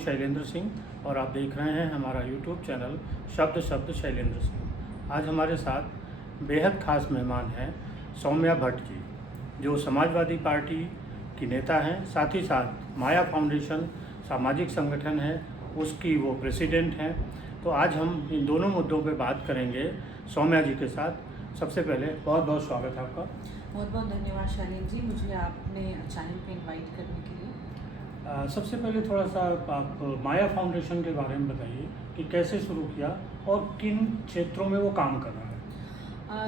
शैलेंद्र सिंह और आप देख रहे हैं हमारा यूट्यूब चैनल शब्द शब्द शैलेंद्र सिंह। आज हमारे साथ बेहद खास मेहमान हैं सौम्या भट्ट जी, जो समाजवादी पार्टी की नेता हैं, साथ ही साथ माया फाउंडेशन सामाजिक संगठन है उसकी वो प्रेसिडेंट हैं। तो आज हम इन दोनों मुद्दों पर बात करेंगे सौम्या जी के साथ। सबसे पहले बहुत बहुत स्वागत है आपका। बहुत बहुत धन्यवाद शैलेंद्र जी, मुझे आपने चैनल पे इनवाइट करने के लिए। सबसे पहले थोड़ा सा आप माया फाउंडेशन के बारे में बताइए कि कैसे शुरू किया और किन क्षेत्रों में वो काम कर रहा है।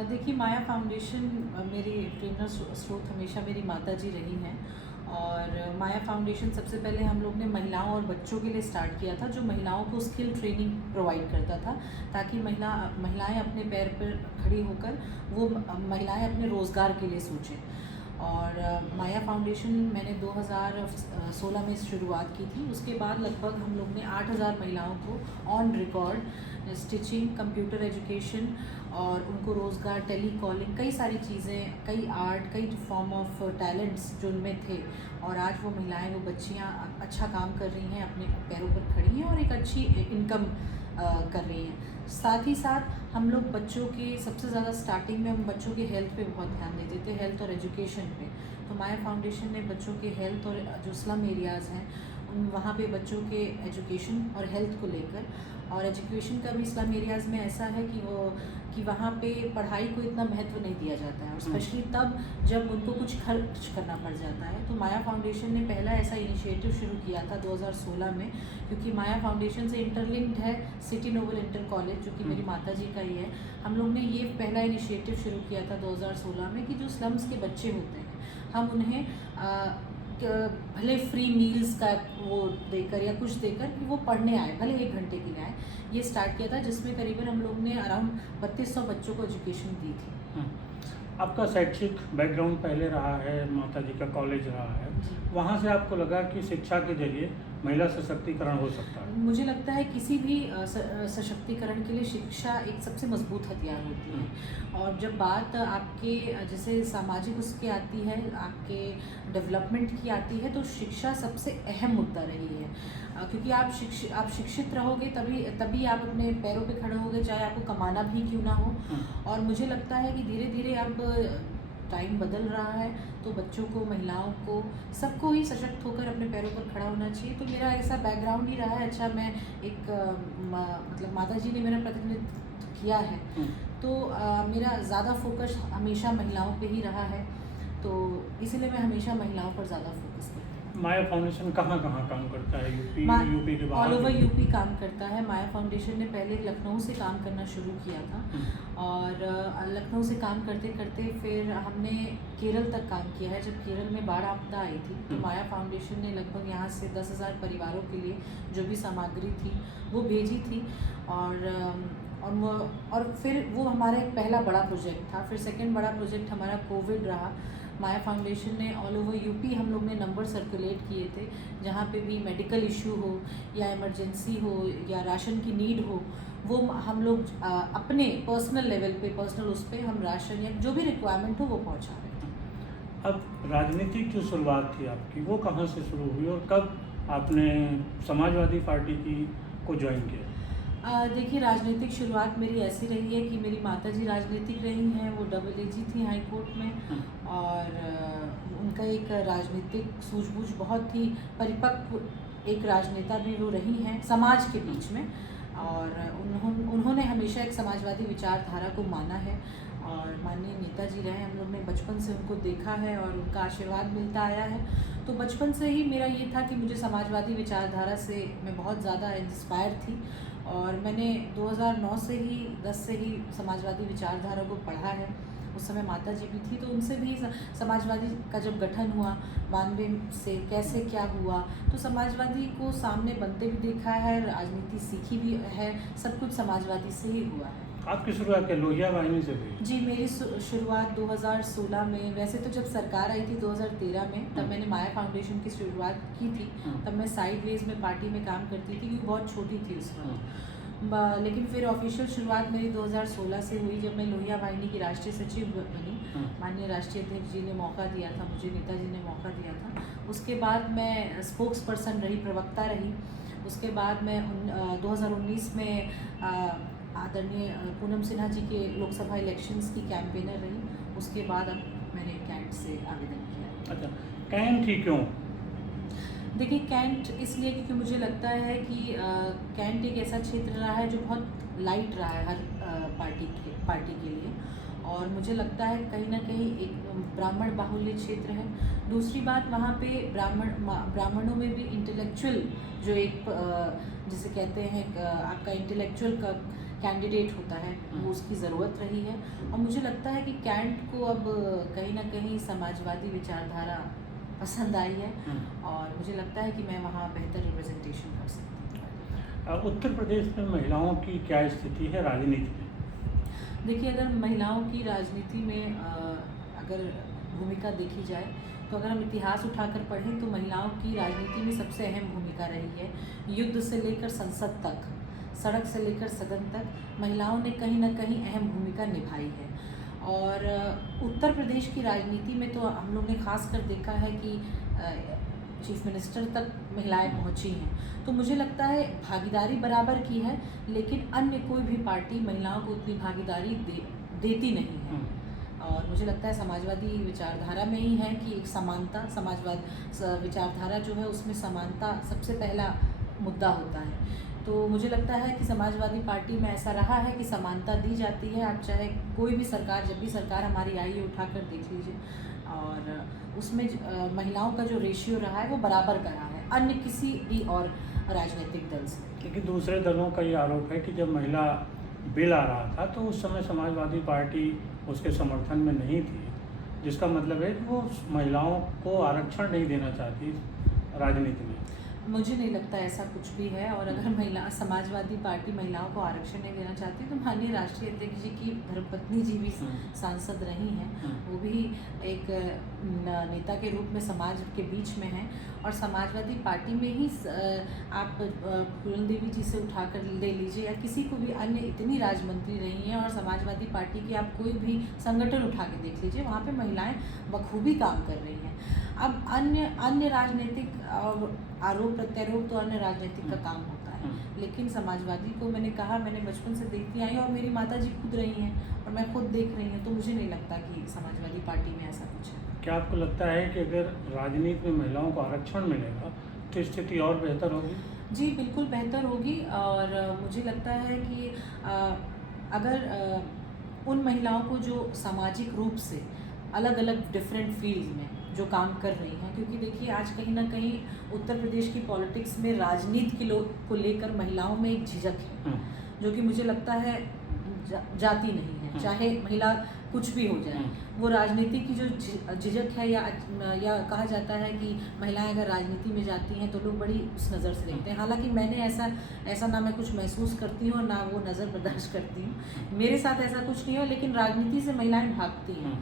देखिए, माया फाउंडेशन मेरी प्रेरणा स्रोत हमेशा मेरी माता जी रही हैं। और माया फाउंडेशन सबसे पहले हम लोग ने महिलाओं और बच्चों के लिए स्टार्ट किया था, जो महिलाओं को स्किल ट्रेनिंग प्रोवाइड करता था, ताकि महिलाएं अपने पैर पर खड़ी होकर वो महिलाएं अपने रोज़गार के लिए सोचें। और माया फाउंडेशन मैंने 2016 में शुरुआत की थी। उसके बाद लगभग हम लोग ने 8000 महिलाओं को on record stitching, computer education और उनको रोज़गार, टेली कॉलिंग, कई सारी चीज़ें, कई आर्ट, कई फॉर्म ऑफ टैलेंट्स जो उनमें थे। और आज वो महिलाएं, वो बच्चियां अच्छा काम कर रही हैं, अपने पैरों पर खड़ी हैं और एक अच्छी इनकम कर रही हैं। साथ ही साथ हम लोग बच्चों के सबसे ज़्यादा स्टार्टिंग में हम बच्चों के हेल्थ पे बहुत ध्यान देते थे, हेल्थ और एजुकेशन पे। तो माया फाउंडेशन ने बच्चों के हेल्थ और जो स्लम एरियाज़ हैं वहाँ पे बच्चों के एजुकेशन और हेल्थ को लेकर, और एजुकेशन का भी स्लम एरियाज़ में ऐसा है कि वहाँ पे पढ़ाई को इतना महत्व नहीं दिया जाता है, और स्पेशली तब जब उनको कुछ खर्च करना पड़ जाता है। तो माया फाउंडेशन ने पहला ऐसा इनिशिएटिव शुरू किया था 2016 में, क्योंकि माया फाउंडेशन से इंटरलिंक्ड है सिटी नोबल इंटर कॉलेज, जो कि मेरी माता जी का ही है। हम लोग ने ये पहला इनिशिएटिव शुरू किया था 2016 में कि जो स्लम्स के बच्चे होते हैं हम उन्हें भले फ्री मील्स का वो देकर या कुछ देकर कि वो पढ़ने आए, भले 1 घंटे के लिए आए, ये स्टार्ट किया था, जिसमें करीबन हम लोग ने अराउंड 3200 बच्चों को एजुकेशन दी थी। आपका शैक्षिक बैकग्राउंड पहले रहा है, माता जी का कॉलेज रहा है, वहाँ से आपको लगा कि शिक्षा के जरिए महिला सशक्तिकरण हो सकता है? मुझे लगता है किसी भी सशक्तिकरण के लिए शिक्षा एक सबसे मजबूत हथियार होती है। और जब बात आपके जैसे सामाजिक उसकी आती है, आपके डेवलपमेंट की आती है, तो शिक्षा सबसे अहम मुद्दा रही है। क्योंकि आप शिक्षित रहोगे तभी आप अपने पैरों पे खड़े होगे, चाहे आपको कमाना भी क्यों ना हो। और मुझे लगता है कि धीरे धीरे अब टाइम बदल रहा है, तो बच्चों को, महिलाओं को, सबको ही सशक्त होकर अपने पैरों पर खड़ा होना चाहिए। तो मेरा ऐसा बैकग्राउंड ही रहा है। अच्छा, मैं एक मतलब माता जी ने मेरा प्रतिनिधित्व किया है, तो मेरा ज़्यादा फोकस हमेशा महिलाओं पे ही रहा है, तो इसीलिए मैं हमेशा महिलाओं पर ज़्यादा फोकस करती हूँ। माया फाउंडेशन कहाँ कहाँ काम करता है? यूपी के बाहर? ऑल ओवर यूपी काम करता है। माया फाउंडेशन ने पहले लखनऊ से काम करना शुरू किया था, और लखनऊ से काम करते करते फिर हमने केरल तक काम किया है। जब केरल में बाढ़ आपदा आई थी, तो माया फाउंडेशन ने लगभग यहाँ से 10,000 परिवारों के लिए जो भी सामग्री थी वो भेजी थी। और फिर वो हमारा एक पहला बड़ा प्रोजेक्ट था। फिर सेकंड बड़ा प्रोजेक्ट हमारा कोविड रहा। माया फाउंडेशन ने ऑल ओवर यूपी हम लोग ने नंबर सर्कुलेट किए थे, जहाँ पे भी मेडिकल इशू हो या इमरजेंसी हो या राशन की नीड हो, वो हम लोग अपने पर्सनल लेवल पे, पर्सनल उस पर हम राशन या जो भी रिक्वायरमेंट हो वो पहुँचा रहे थे। अब राजनीतिक जो शुरुआत थी आपकी, वो कहाँ से शुरू हुई और कब आपने समाजवादी पार्टी को ज्वाइन किया? देखिए, राजनीतिक शुरुआत मेरी ऐसी रही है कि मेरी माताजी राजनीतिक रही हैं, वो डबल एजी थी हाई कोर्ट में, और उनका एक राजनीतिक सूझबूझ बहुत ही परिपक्व एक राजनेता भी वो रही हैं समाज के बीच में। और उन्होंने हमेशा एक समाजवादी विचारधारा को माना है, और माननीय नेताजी रहे। हम लोग ने बचपन से उनको देखा है और उनका आशीर्वाद मिलता आया है। तो बचपन से ही मेरा ये था कि मुझे समाजवादी विचारधारा से मैं बहुत ज़्यादा इंस्पायर थी, और मैंने 2009 से ही 10 से ही समाजवादी विचारधारा को पढ़ा है। उस समय माता जी भी थी, तो उनसे भी समाजवादी का जब गठन हुआ 92 से कैसे क्या हुआ, तो समाजवादी को सामने बनते भी देखा है, राजनीति सीखी भी है, सब कुछ समाजवादी से ही हुआ है। आपकी शुरुआत क्या लोहिया वाहिनी से हुई? जी, मेरी शुरुआत 2016 में, वैसे तो जब सरकार आई थी 2013 में, तब मैंने माया फाउंडेशन की शुरुआत की थी। तब मैं साइडवेज में पार्टी में काम करती थी, क्योंकि बहुत छोटी थी उस वक्त। लेकिन फिर ऑफिशियल शुरुआत मेरी 2016 से हुई, जब मैं लोहिया वाहिनी की राष्ट्रीय सचिव बनी। माननीय राष्ट्रीय अध्यक्ष जी ने मौका दिया था मुझे, नेताजी ने मौका दिया था। उसके बाद मैं स्पोक्स पर्सन रही, प्रवक्ता रही। उसके बाद मैं 2019 में आदरणीय पूनम सिन्हा जी के लोकसभा इलेक्शंस की कैंपेनर रही। उसके बाद अब मैंने कैंट से आवेदन किया। अच्छा, कैंट ही क्यों? देखिए, कैंट इसलिए क्योंकि मुझे लगता है कि कैंट एक ऐसा क्षेत्र रहा है जो बहुत लाइट रहा है हर पार्टी के लिए, और मुझे लगता है कहीं ना कहीं एक ब्राह्मण बाहुल्य क्षेत्र है। दूसरी बात, वहाँ पे ब्राह्मणों में भी इंटेलेक्चुअल जो एक जिसे कहते हैं आपका इंटेलेक्चुअल का कैंडिडेट होता है, वो उसकी ज़रूरत रही है। और मुझे लगता है कि कैंट को अब कहीं ना कहीं समाजवादी विचारधारा पसंद आई है, और मुझे लगता है कि मैं वहाँ बेहतर रिप्रेजेंटेशन कर सकती हूँ। उत्तर प्रदेश में महिलाओं की क्या स्थिति है राजनीति में? देखिए, अगर महिलाओं की राजनीति में अगर भूमिका देखी जाए, तो अगर हम इतिहास उठाकर पढ़ें तो महिलाओं की राजनीति में सबसे अहम भूमिका रही है। युद्ध से लेकर संसद तक, सड़क से लेकर सदन तक महिलाओं ने कहीं ना कहीं अहम भूमिका निभाई है। और उत्तर प्रदेश की राजनीति में तो हम लोग ने खास कर देखा है कि चीफ मिनिस्टर तक महिलाएं पहुंची हैं। तो मुझे लगता है भागीदारी बराबर की है, लेकिन अन्य कोई भी पार्टी महिलाओं को उतनी भागीदारी देती नहीं है। और मुझे लगता है समाजवादी विचारधारा में ही है कि एक समानता, समाजवाद विचारधारा जो है उसमें समानता सबसे पहला मुद्दा होता है। तो मुझे लगता है कि समाजवादी पार्टी में ऐसा रहा है कि समानता दी जाती है। आप चाहे कोई भी सरकार, जब भी सरकार हमारी आई है उठाकर देख लीजिए, और उसमें महिलाओं का जो रेशियो रहा है वो बराबर का रहा है अन्य किसी भी और राजनीतिक दल से। क्योंकि दूसरे दलों का ये आरोप है कि जब महिला बिल आ रहा था तो उस समय समाजवादी पार्टी उसके समर्थन में नहीं थी, जिसका मतलब है कि वो महिलाओं को आरक्षण नहीं देना चाहती राजनीति में। मुझे नहीं लगता ऐसा कुछ भी है। और अगर समाजवादी पार्टी महिलाओं को आरक्षण नहीं देना चाहती तो माननीय राष्ट्रीय अध्यक्ष जी की धर्मपत्नी जी भी सांसद रही हैं, वो भी एक नेता के रूप में समाज के बीच में हैं। और समाजवादी पार्टी में ही आप पूरन देवी जी से उठाकर ले लीजिए या किसी को भी अन्य इतनी राजमंत्री रही हैं, और समाजवादी पार्टी की आप कोई भी संगठन उठा के देख लीजिए, वहाँ पे महिलाएं बखूबी काम कर रही हैं। अब अन्य राजनीतिक आरोप प्रत्यारोप तो अन्य राजनीतिक का काम होता है, लेकिन समाजवादी को मैंने कहा, मैंने बचपन से देखती आई और मेरी माता जी खुद रही हैं और मैं खुद देख रही हूँ, तो मुझे नहीं लगता कि समाजवादी पार्टी में ऐसा कुछ है। क्या आपको लगता है कि अगर राजनीति में महिलाओं को आरक्षण मिलेगा तो स्थिति और बेहतर होगी? जी बिल्कुल बेहतर होगी। और मुझे लगता है कि अगर उन महिलाओं को जो सामाजिक रूप से अलग अलग डिफरेंट फील्ड में जो काम कर रही हैं, क्योंकि देखिए आज कहीं ना कहीं उत्तर प्रदेश की पॉलिटिक्स में राजनीति को लेकर महिलाओं में एक झिझक है, जो कि मुझे लगता है जाती नहीं है, चाहे महिला कुछ भी हो जाए। वो राजनीति की जो झिझक है, या कहा जाता है कि महिलाएं अगर राजनीति में जाती हैं तो लोग बड़ी उस नज़र से देखते हैं। हालांकि मैंने ऐसा ना मैं कुछ महसूस करती हूँ और ना वो नज़र बर्दाश्त करती हूँ, मेरे साथ ऐसा कुछ नहीं है। लेकिन राजनीति से महिलाएं भागती हैं,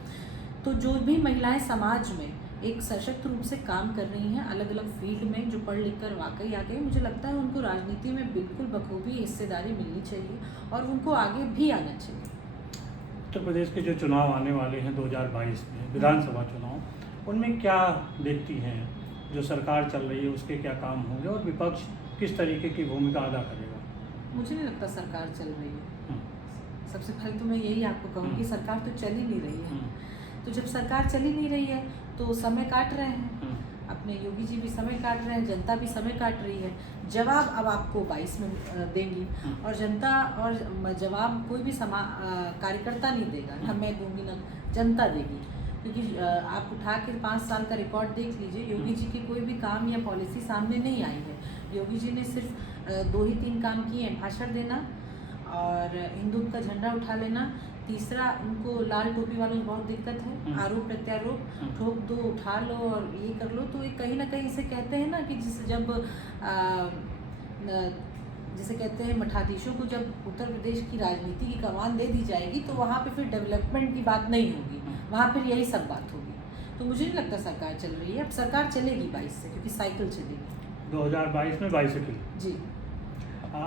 तो जो भी महिलाएं समाज में एक सशक्त रूप से काम कर रही हैं अलग अलग फील्ड में, जो पढ़ लिख कर वाकई आ गई, मुझे लगता है उनको राजनीति में बिल्कुल बखूबी हिस्सेदारी मिलनी चाहिए और उनको आगे भी आना चाहिए। उत्तर प्रदेश के जो चुनाव आने वाले हैं 2022 में विधानसभा चुनाव, उनमें क्या देखती हैं? जो सरकार चल रही है उसके क्या काम होंगे और विपक्ष किस तरीके की भूमिका अदा करेगा? मुझे नहीं लगता सरकार चल रही है। सबसे पहले तो मैं यही आपको कहूँ कि सरकार तो चल ही नहीं रही है। तो जब सरकार चल ही नहीं रही है तो समय काट रहे हैं, अपने योगी जी भी समय काट रहे हैं, जनता भी समय काट रही है। जवाब अब आपको 22 में देंगी, और जनता और जवाब कोई भी कार्यकर्ता नहीं देगा, ना मैं दूंगी ना जनता देगी। क्योंकि आप उठा के 5 साल का रिकॉर्ड देख लीजिए, योगी जी की कोई भी काम या पॉलिसी सामने नहीं आई है। योगी जी ने सिर्फ 2 ही 3 काम किए हैं, भाषण देना और हिंदुत्व का झंडा उठा लेना। तीसरा, उनको लाल टोपी वालों को बहुत दिक्कत है, आरोप प्रत्यारोप, ठोक दो, उठा लो और ये कर लो। तो ये कहीं ना कहीं इसे कहते हैं ना कि जिसे कहते हैं मठाधीशों को जब उत्तर प्रदेश की राजनीति की कमान दे दी जाएगी तो वहाँ पे फिर डेवलपमेंट की बात नहीं होगी, वहाँ फिर यही सब बात होगी। तो मुझे नहीं लगता सरकार चल रही है। अब सरकार चलेगी 22 से, क्योंकि साइकिल चलेगी 2022 में बाइसिकल जी।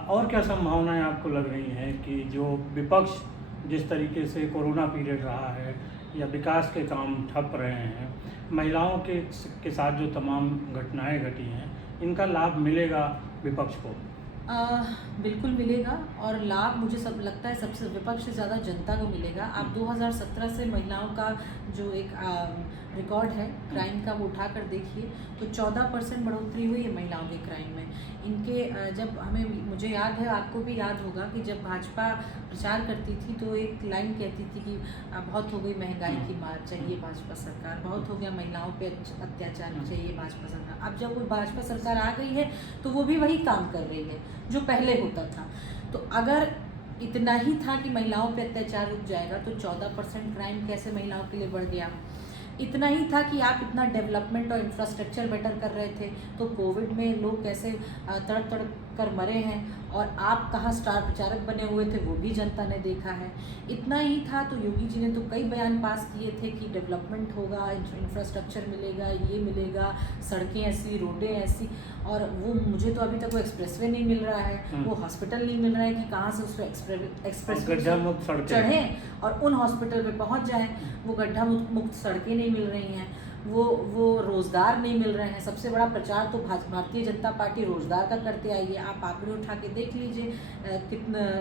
और क्या संभावनाएं आपको लग रही हैं कि जो विपक्ष जिस तरीके से कोरोना पीरियड रहा है या विकास के काम ठप रहे हैं, महिलाओं के साथ जो तमाम घटनाएं घटी हैं, इनका लाभ मिलेगा विपक्ष को? बिल्कुल मिलेगा, और लाभ मुझे सब लगता है सबसे विपक्ष से ज़्यादा जनता को मिलेगा। आप 2017 से महिलाओं का जो एक रिकॉर्ड है क्राइम का, वो उठा कर देखिए तो 14% बढ़ोतरी हुई है महिलाओं के क्राइम में। इनके जब मुझे याद है, आपको भी याद होगा कि जब भाजपा प्रचार करती थी तो एक लाइन कहती थी कि बहुत हो गई महंगाई की मार, चाहिए भाजपा सरकार, बहुत हो गया महिलाओं पे अत्याचार, चाहिए भाजपा सरकार। अब जब वो भाजपा सरकार आ गई है तो वो भी वही काम कर रही है जो पहले होता था। तो अगर इतना ही था कि महिलाओं पे अत्याचार रुक जाएगा तो 14% क्राइम कैसे महिलाओं के लिए बढ़ गया? इतना ही था कि आप इतना डेवलपमेंट और इंफ्रास्ट्रक्चर बेटर कर रहे थे तो कोविड में लोग कैसे तड़प तड़प कर मरे हैं, और आप कहाँ स्टार प्रचारक बने हुए थे वो भी जनता ने देखा है। इतना ही था तो योगी जी ने तो कई बयान पास किए थे कि डेवलपमेंट होगा, इंफ्रास्ट्रक्चर मिलेगा, ये मिलेगा, सड़कें ऐसी, रोडें ऐसी, और वो मुझे तो अभी तक वो एक्सप्रेसवे नहीं मिल रहा है, वो हॉस्पिटल नहीं मिल रहा है कि कहाँ से उस एक्सप्रेसवे चढ़ें और उन हॉस्पिटल पे पहुँच जाएं। वो गड्ढा मुक्त सड़कें नहीं मिल रही हैं, वो रोज़गार नहीं मिल रहे हैं। सबसे बड़ा प्रचार तो भारतीय जनता पार्टी रोज़गार का करते आई है। आप आंकड़े उठा के देख लीजिए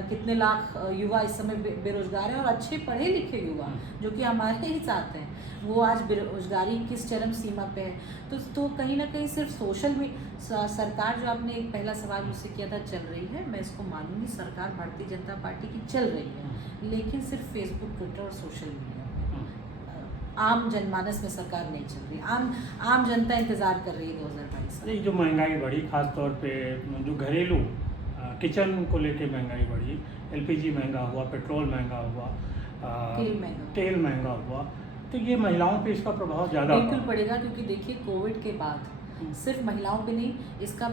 कितने लाख युवा इस समय बेरोजगार हैं, और अच्छे पढ़े लिखे युवा जो कि हमारे ही साथ हैं, वो आज बेरोजगारी किस चरम सीमा पे है। तो कहीं ना कहीं सिर्फ सोशल में सरकार, जो आपने एक पहला सवाल मुझसे किया था, चल रही है, मैं इसको मानूंगी, सरकार भारतीय जनता पार्टी की चल रही है, लेकिन सिर्फ फेसबुक, ट्विटर और सोशल मीडिया, आम जनमानस में सरकार नहीं चल रही। आम जनता इंतजार कर रही है 2022 अरे जो महंगाई बढ़ी, खास तौर पे जो घरेलू किचन को लेके महंगाई बढ़ी, एलपीजी महंगा हुआ, पेट्रोल महंगा हुआ, तेल महंगा हुआ, तो ये महिलाओं पे इसका प्रभाव ज़्यादा बिल्कुल पड़ेगा। क्योंकि देखिए कोविड के बाद सिर्फ महिलाओं पे नहीं, इसका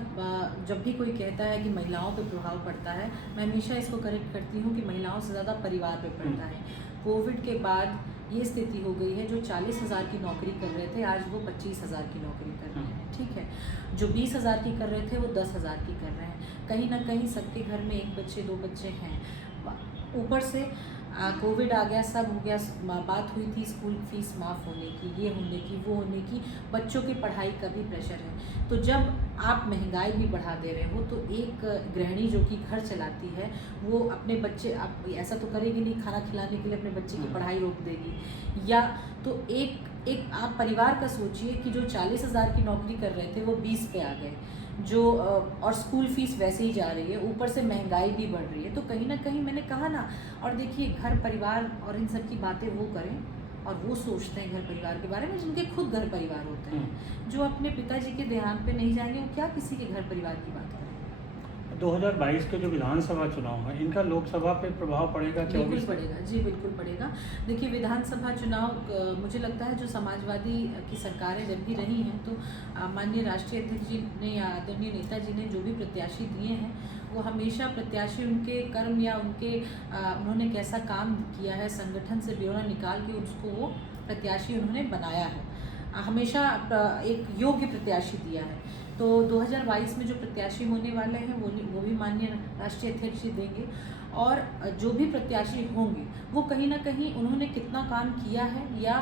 जब भी कोई कहता है कि महिलाओं पे प्रभाव पड़ता है, मैं हमेशा इसको करेक्ट करती हूँ कि महिलाओं से ज़्यादा परिवार पे पड़ता है। कोविड के बाद ये स्थिति हो गई है, जो 40,000 की नौकरी कर रहे थे आज वो 25,000 की नौकरी कर रहे हैं, ठीक है। जो 20,000 की कर रहे थे वो 10,000 की कर रहे हैं। कहीं ना कहीं सबके घर में 1 बच्चे 2 बच्चे हैं, ऊपर से कोविड आ गया, सब हो गया, बात हुई थी स्कूल फीस माफ़ होने की, ये होने की, वो होने की, बच्चों की पढ़ाई का भी प्रेशर है। तो जब आप महंगाई भी बढ़ा दे रहे हो तो एक गृहिणी जो कि घर चलाती है वो अपने बच्चे, आप ऐसा तो करेगी नहीं खाना खिलाने के लिए अपने बच्चे की पढ़ाई रोक देगी, या तो एक आप परिवार का सोचिए कि जो 40,000 की नौकरी कर रहे थे वो 20 पे आ गए, जो और स्कूल फीस वैसे ही जा रही है, ऊपर से महंगाई भी बढ़ रही है। तो कहीं ना कहीं मैंने कहा ना, और देखिए घर परिवार और इन सब की बातें वो करें और वो सोचते हैं घर परिवार के बारे में जिनके खुद घर परिवार होते हैं, जो अपने पिताजी के देहांत पे नहीं जाएंगे, वो क्या किसी के घर परिवार की बात करें। 2022 के जो विधानसभा चुनाव है, इनका लोकसभा पे प्रभाव पड़ेगा? बिल्कुल पड़ेगा जी, बिल्कुल पड़ेगा। देखिए विधानसभा चुनाव मुझे लगता है जो समाजवादी की सरकारें जब भी रही हैं तो माननीय राष्ट्रीय अध्यक्ष जी ने या आदरणीय नेताजी ने जो भी प्रत्याशी दिए हैं वो हमेशा प्रत्याशी उनके कर्म या उन्होंने कैसा काम किया है, संगठन से ब्यौरा निकाल के उसको वो प्रत्याशी उन्होंने बनाया है, हमेशा एक योग्य प्रत्याशी दिया है। तो 2022 में जो प्रत्याशी होने वाले हैं वो भी माननीय राष्ट्रीय अध्यक्ष जी देंगे, और जो भी प्रत्याशी होंगे वो कहीं ना कहीं उन्होंने कितना काम किया है या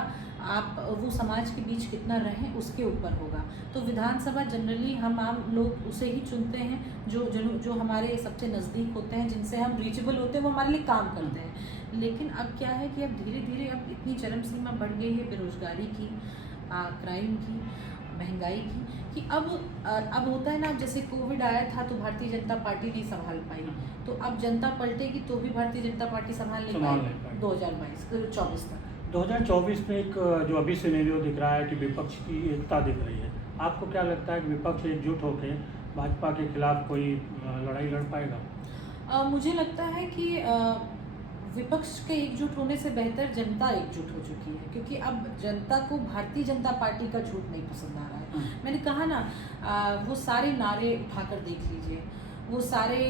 वो समाज के बीच कितना रहे उसके ऊपर होगा। तो विधानसभा जनरली हम आम लोग उसे ही चुनते हैं जो हमारे सबसे नज़दीक होते हैं, जिनसे हम रीचेबल होते हैं, वो हमारे लिए काम करते हैं। लेकिन अब क्या है कि अब धीरे धीरे अब इतनी चरम सीमा बढ़ गई है बेरोजगारी की, क्राइम की, महंगाई की, कि अब होता है ना, जैसे कोविड आया था तो भारतीय जनता पार्टी नहीं संभाल पाई, तो अब जनता पलटेगी तो भी भारतीय जनता पार्टी संभाल नहीं पाई 2022-24 तक। 2024 में एक जो अभी सिनेरियो दिख रहा है कि विपक्ष की एकता दिख रही है, आपको क्या लगता है कि विपक्ष एकजुट होकर भाजपा के खिलाफ कोई लड़ाई लड़ पाएगा? मुझे लगता है कि विपक्ष के एकजुट होने से बेहतर जनता एकजुट हो चुकी है, क्योंकि अब जनता को भारतीय जनता पार्टी का झूठ नहीं पसंद आ रहा है। मैंने कहा ना, वो सारे नारे उठाकर देख लीजिए, वो सारे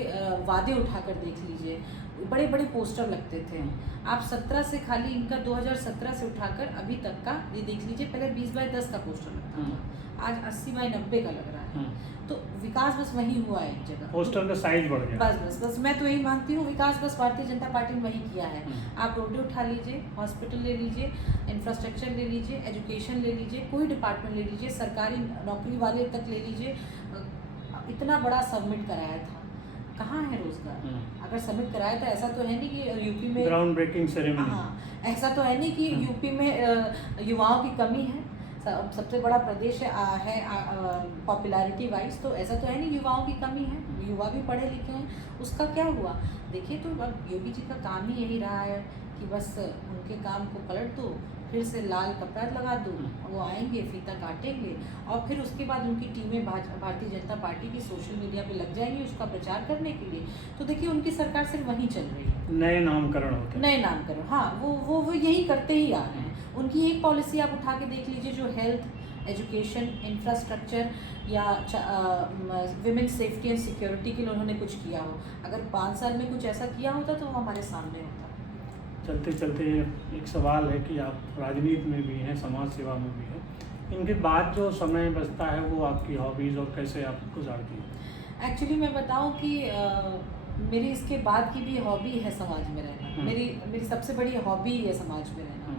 वादे उठाकर देख लीजिए, बड़े बड़े पोस्टर लगते थे। आप 17 से खाली इनका 2017 से उठाकर अभी तक का ये देख लीजिए, पहले 20x10 का पोस्टर लगता था, आज 80x90 का लग रहा है। तो विकास बस वही हुआ है एक जगह, पोस्टर का साइज बढ़ गया। बस मैं तो यही मानती हूँ, विकास बस भारतीय जनता पार्टी ने वही किया है। आप रोडें उठा लीजिए, हॉस्पिटल ले लीजिए, इंफ्रास्ट्रक्चर ले लीजिए, एजुकेशन ले लीजिए, कोई डिपार्टमेंट ले लीजिए, सरकारी नौकरी वाले तक ले लीजिए, इतना बड़ा सबमिट कराया था, कहाँ है रोजगार? अगर सबमिट कराया था, ऐसा तो है नहीं कि यूपी में ग्राउंड ब्रेकिंग सेरेमनी। हाँ, ऐसा तो है नहीं कि यूपी में युवाओं की कमी है। सबसे बड़ा प्रदेश है पॉपुलैरिटी वाइज, तो ऐसा तो है नहीं युवाओं की कमी है, युवा भी पढ़े लिखे हैं। उसका क्या हुआ देखिए, तो अब योगी जी का काम ही यही रहा है कि बस उनके काम को पलट दो, फिर से लाल कपड़ा लगा दो, वो आएंगे, फीता काटेंगे और फिर उसके बाद उनकी टीमें भारतीय जनता पार्टी की सोशल मीडिया पे लग जाएंगी उसका प्रचार करने के लिए। तो देखिए उनकी सरकार सिर्फ वहीं चल रही है, नए नामकरण होते हैं। नए नामकरण, हाँ, वो यही करते ही आ रहे हैं। उनकी एक पॉलिसी आप उठा के देख लीजिए, जो हेल्थ, एजुकेशन, इंफ्रास्ट्रक्चर या विमेन सेफ्टी एंड सिक्योरिटी के लिए उन्होंने कुछ किया हो, अगर 5 साल में कुछ ऐसा किया होता तो वो हमारे सामने होता। चलते चलते एक सवाल है कि आप राजनीति में भी हैं, समाज सेवा में भी हैं, इनके बाद जो समय बचता है वो आपकी हॉबीज़ और कैसे आप गुजारती हैं? एक्चुअली मैं बताऊं कि मेरी इसके बाद की भी हॉबी है समाज में रहना। मेरी सबसे बड़ी हॉबी है समाज में रहना।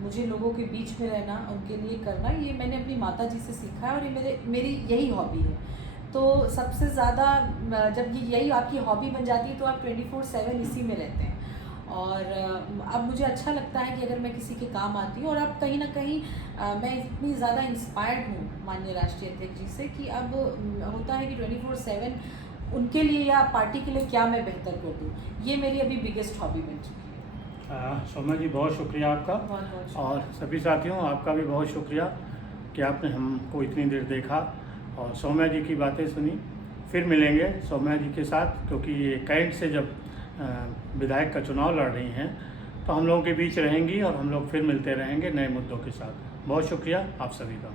मुझे लोगों के बीच में रहना, उनके लिए करना, ये मैंने अपनी माता जी से सीखा है और ये मेरी यही हॉबी है। तो सबसे ज़्यादा जब यही आपकी हॉबी बन जाती है तो आप 24/7 इसी में रहते हैं। और अब मुझे अच्छा लगता है कि अगर मैं किसी के काम आती हूँ, और अब कहीं ना कहीं मैं इतनी ज़्यादा इंस्पायर्ड हूँ माननीय राष्ट्रीय अध्यक्ष जी से कि अब होता है कि 24/7 उनके लिए या पार्टी के लिए क्या मैं बेहतर कर दूँ, ये मेरी अभी बिगेस्ट हॉबी बन चुकी है। सौम्या जी बहुत शुक्रिया आपका, बहुत और सभी साथियों आपका भी बहुत शुक्रिया कि आपने हमको इतनी देर देखा और सौम्या जी की बातें सुनी। फिर मिलेंगे सौम्या जी के साथ, क्योंकि ये कैंट से जब विधायक का चुनाव लड़ रही हैं तो हम लोगों के बीच रहेंगी और हम लोग फिर मिलते रहेंगे नए मुद्दों के साथ। बहुत शुक्रिया आप सभी का।